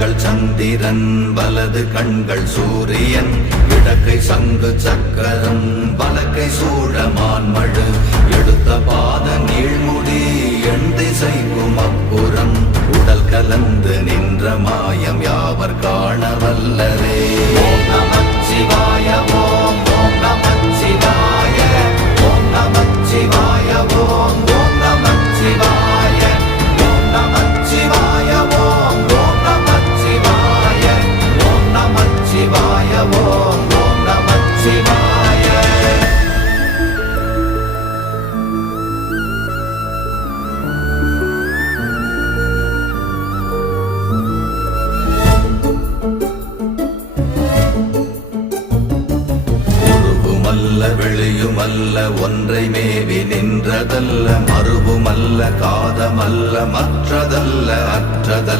கண்கள் சந்திரன் வலது கண்கள் சூரியன் இடக்கை சங்கு சக்கரம் வலக்கை சூழமான்மழு எடுத்த பாத நீழ்முடி எண் திசைக்கும் அப்புறம் உடல் கலந்து நின்ற மாயம் யாவர் காண வல்லரே. ஓம் நமச்சிவாய ஓம் ஓம் நமச்சிவாய ஓம் நமச்சிவாய ஓம் ஓம் நமச்சிவாய ஓம் நமச்சிவாய ஓம் ஓம் நமச்சிவாய ஓம் நமச்சிவாய ஓம் ஓம் நமச்சிவாய. வெளியுமல்ல ஒன்றை மேவி நின்றதல்ல மறுவுமல்ல காதமல்ல மற்றதல்ல அற்றதல்ல